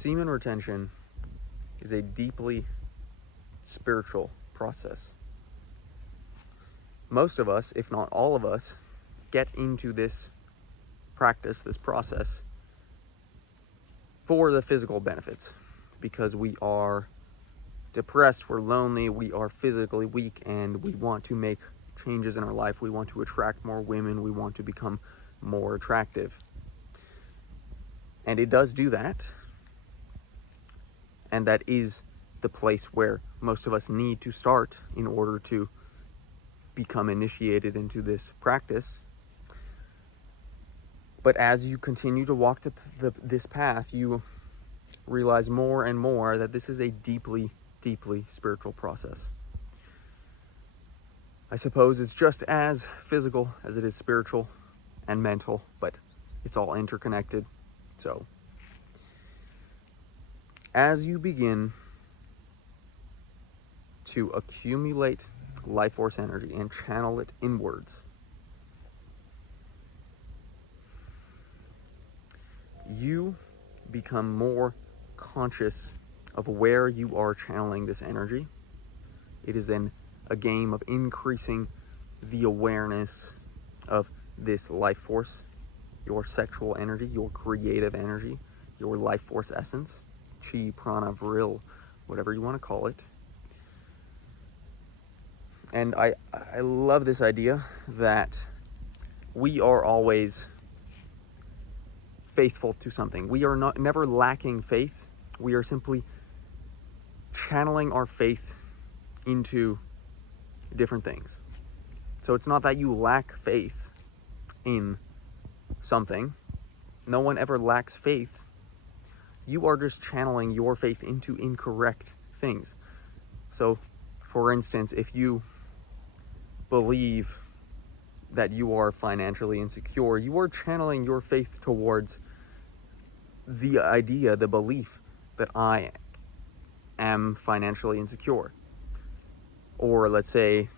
Semen retention is a deeply spiritual process. Most of us, if not all of us, get into this practice, this process, for the physical benefits, because we are depressed, we're lonely, we are physically weak, and we want to make changes in our life. We want to attract more women, we want to become more attractive. And it does do that. And that is the place where most of us need to start in order to become initiated into this practice. But as you continue to walk this path, you realize more and more that this is a deeply, deeply spiritual process. I suppose it's just as physical as it is spiritual and mental, but it's all interconnected. So, as you begin to accumulate life force energy and channel it inwards, you become more conscious of where you are channeling this energy. It is a game of increasing the awareness of this life force, your sexual energy, your creative energy, your life force essence, chi, prana, vril, whatever you want to call it. And I love this idea that we are always faithful to something. We are never lacking faith. We are simply channeling our faith into different things. So it's not that you lack faith in something. No one ever lacks faith. You are just channeling your faith into incorrect things. So, for instance, if you believe that you are financially insecure, you are channeling your faith towards the idea, the belief that I am financially insecure. Or let's say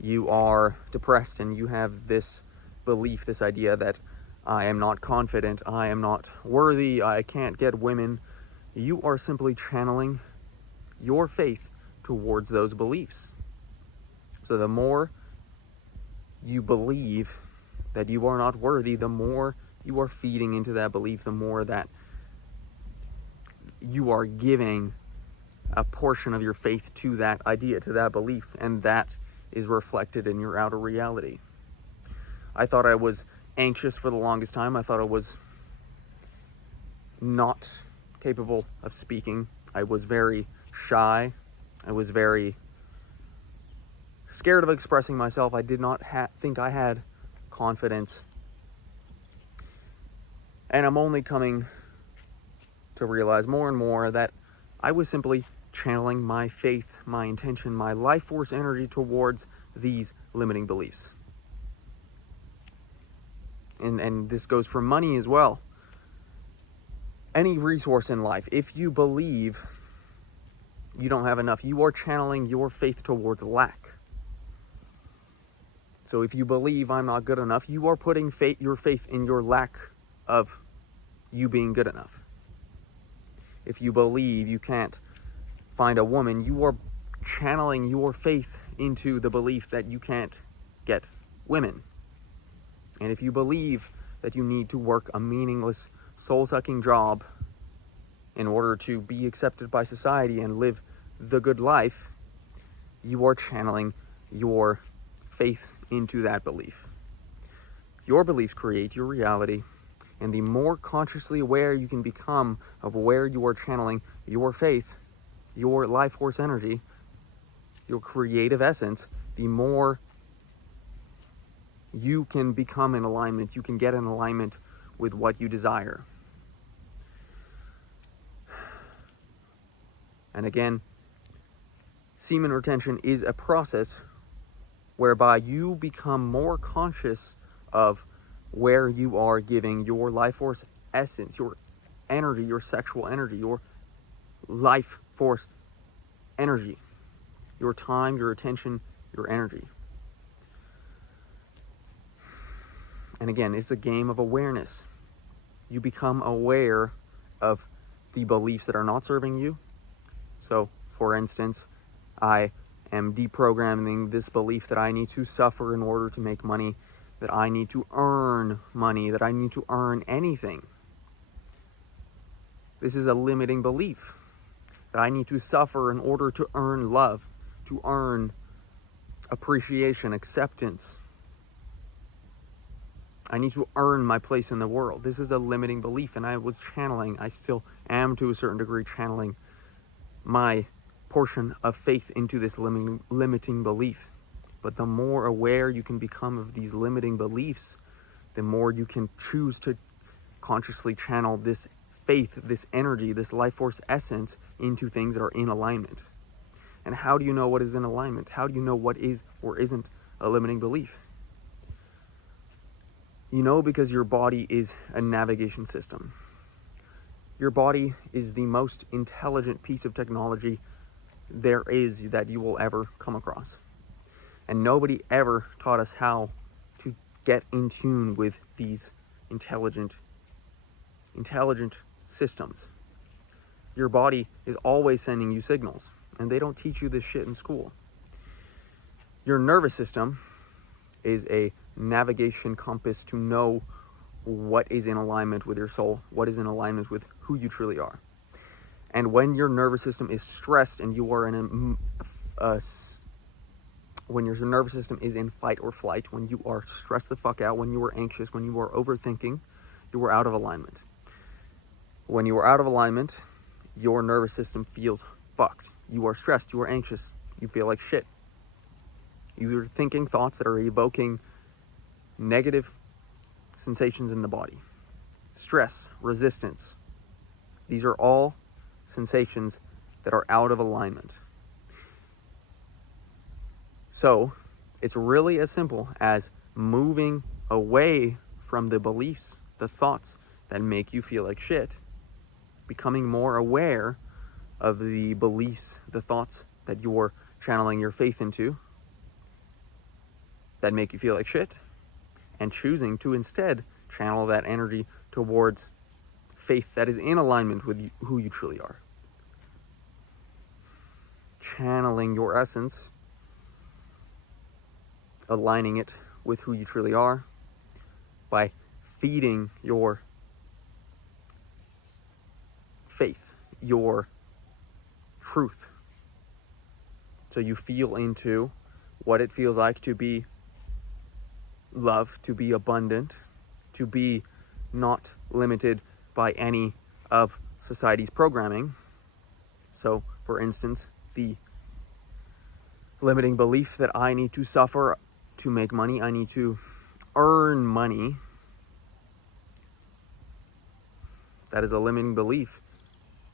you are depressed and you have this belief, this idea that I am not confident, I am not worthy, I can't get women. You are simply channeling your faith towards those beliefs. So the more you believe that you are not worthy, the more you are feeding into that belief, the more that you are giving a portion of your faith to that idea, to that belief, and that is reflected in your outer reality. I thought I was anxious for the longest time. I thought I was not capable of speaking. I was very shy. I was very scared of expressing myself. I did not think I had confidence. And I'm only coming to realize more and more that I was simply channeling my faith, my intention, my life force energy towards these limiting beliefs. And this goes for money as well. Any resource in life, if you believe you don't have enough, you are channeling your faith towards lack. So if you believe I'm not good enough, you are putting your faith in your lack of you being good enough. If you believe you can't find a woman, you are channeling your faith into the belief that you can't get women. And if you believe that you need to work a meaningless, soul-sucking job in order to be accepted by society and live the good life, you are channeling your faith into that belief. Your beliefs create your reality, and the more consciously aware you can become of where you are channeling your faith, your life force energy, your creative essence, the more you can become in alignment, you can get in alignment with what you desire. And again, semen retention is a process whereby you become more conscious of where you are giving your life force essence, your energy, your sexual energy, your life force energy, your time, your attention, your energy. And again, it's a game of awareness. You become aware of the beliefs that are not serving you. So, for instance, I am deprogramming this belief that I need to suffer in order to make money, that I need to earn money, that I need to earn anything. This is a limiting belief, that I need to suffer in order to earn love, to earn appreciation, acceptance. I need to earn my place in the world. This is a limiting belief, and I still am to a certain degree channeling my portion of faith into this limiting belief. But the more aware you can become of these limiting beliefs, the more you can choose to consciously channel this faith, this energy, this life force essence into things that are in alignment. And how do you know what is in alignment? How do you know what is or isn't a limiting belief? You know, because your body is a navigation system. Your body is the most intelligent piece of technology there is that you will ever come across. And nobody ever taught us how to get in tune with these intelligent systems. Your body is always sending you signals, and they don't teach you this shit in school. Your nervous system is a navigation compass to know what is in alignment with your soul, what is in alignment with who you truly are. And when your nervous system is stressed and you are in when your nervous system is in fight or flight, when you are stressed the fuck out, when you are anxious, when you are overthinking, you are out of alignment. When you are out of alignment, your nervous system feels fucked. You are stressed, you are anxious, you feel like shit. You are thinking thoughts that are evoking negative sensations in the body. Stress, resistance. These are all sensations that are out of alignment. So, it's really as simple as moving away from the beliefs, the thoughts that make you feel like shit, becoming more aware of the beliefs, the thoughts that you're channeling your faith into that make you feel like shit, and choosing to instead channel that energy towards faith that is in alignment with who you truly are. Channeling your essence, aligning it with who you truly are by feeding your faith, your truth. So you feel into what it feels like to be love, to be abundant, to be not limited by any of society's programming. So, for instance, the limiting belief that I need to suffer to make money, I need to earn money, that is a limiting belief.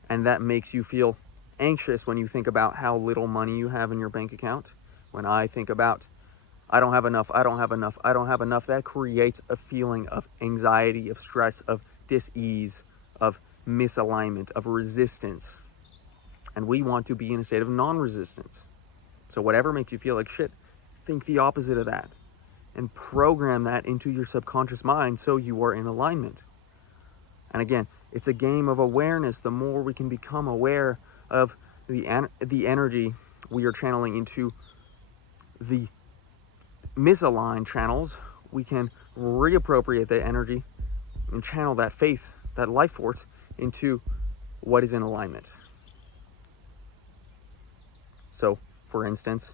And that makes you feel anxious when you think about how little money you have in your bank account. When I think about, I don't have enough, that creates a feeling of anxiety, of stress, of dis-ease, of misalignment, of resistance. And we want to be in a state of non-resistance. So whatever makes you feel like shit, think the opposite of that. And program that into your subconscious mind so you are in alignment. And again, it's a game of awareness. The more we can become aware of the energy we are channeling into the misaligned channels, we can reappropriate that energy and channel that faith, that life force, into what is in alignment. So, for instance,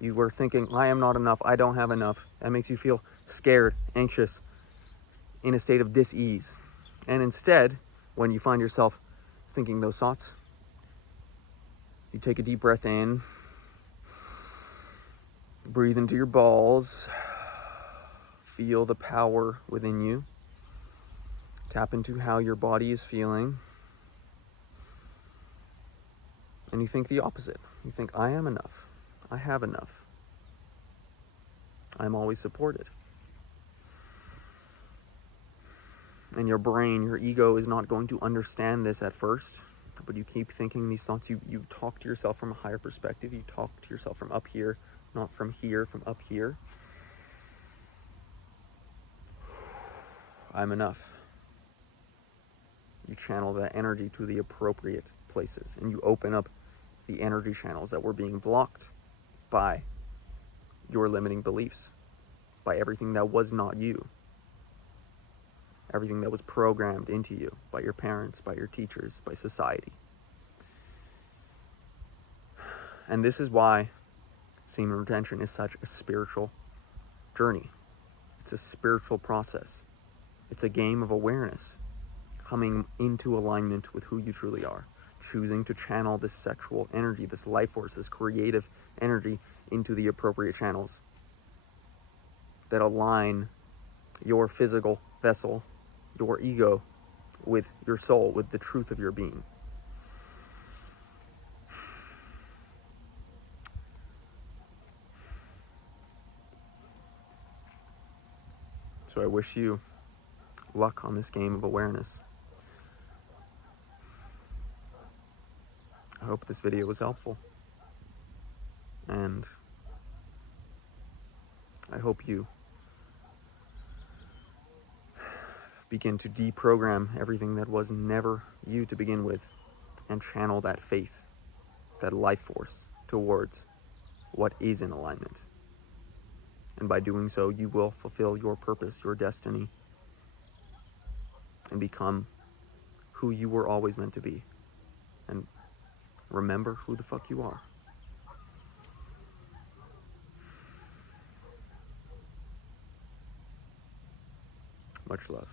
you were thinking, I am not enough, I don't have enough. That makes you feel scared, anxious, in a state of dis-ease. And instead, when you find yourself thinking those thoughts, you take a deep breath in, breathe into your balls, feel the power within you, tap into how your body is feeling, and you think the opposite. You think, I am enough, I have enough, I'm always supported. And your brain, your ego is not going to understand this at first, but you keep thinking these thoughts. You talk to yourself from a higher perspective. You talk to yourself from up here, not from here, from up here. I'm enough. you channel that energy to the appropriate places, and you open up the energy channels that were being blocked by your limiting beliefs, by everything that was not you, everything that was programmed into you by your parents, by your teachers, by society. And this is why semen retention is such a spiritual journey. It's a spiritual process. It's a game of awareness, coming into alignment with who you truly are, choosing to channel this sexual energy, this life force, this creative energy into the appropriate channels that align your physical vessel, your ego, with your soul, with the truth of your being. So I wish you luck on this game of awareness. I hope this video was helpful. And I hope you begin to deprogram everything that was never you to begin with and channel that faith, that life force towards what is in alignment. And by doing so, you will fulfill your purpose, your destiny, and become who you were always meant to be. And remember who the fuck you are. Much love.